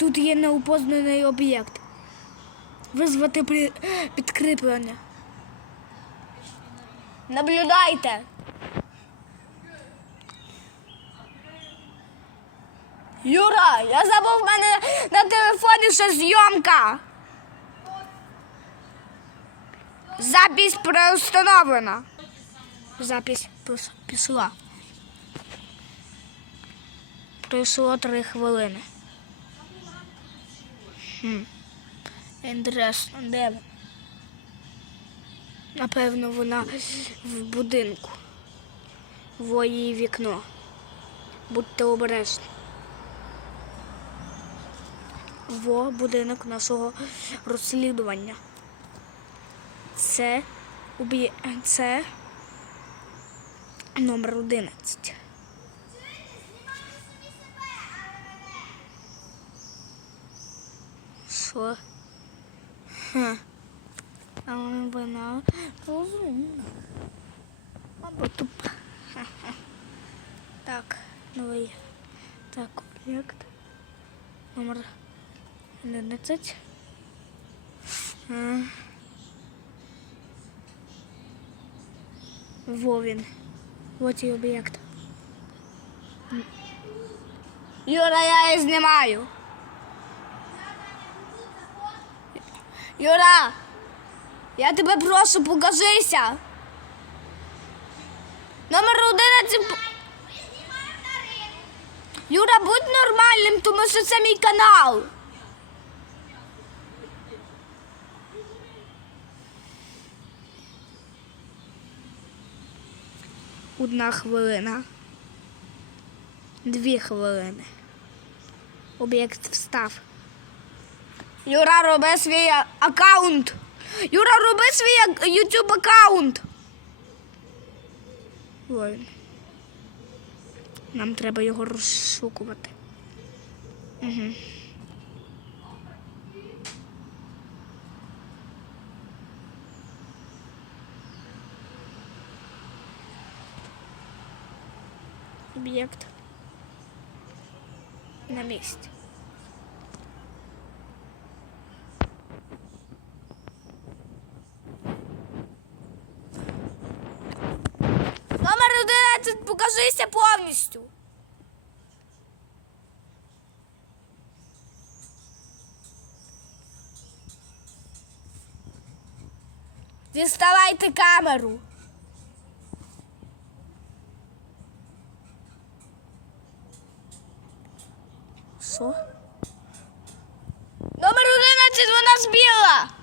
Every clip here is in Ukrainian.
Тут є неупознаний об'єкт. Визвати при... підкріплення. Наблюдайте. Юра, я забув в мене на телефоні ще зйомка. Запись переустановлена. Запись пішла. Пройшло три хвилини. Хм. Інтересно, де? Напевно, вона в будинку. Во її вікно. Будьте обережні. Во будинок нашого розслідування. Це це номер 11. Що? Ха. А вона розумна. Або. Так, новий. Так, об'єкт. Номер 11. А. Вовін. Вот і об'єкт. Юра, я її. Юра, я тебе прошу, покажися. Номер 11. п- Юра, будь нормальним, тому що це мій канал. Одна хвилина. Дві хвилини. Об'єкт встав. Юра, роби свій аккаунт. Юра, роби свій YouTube аккаунт. Воїн. Нам треба його розшукувати. Угу. Об'єкт. На місці. Номер 11, покажися повністю. Діставайте камеру. Що? Номер 11 вона збила.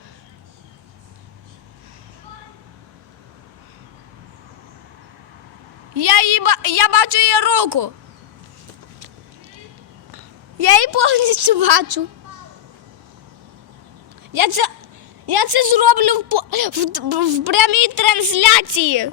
Я її я бачу її руку. Я її повністю бачу. Я це, я це зроблю в, в, в прямій трансляції.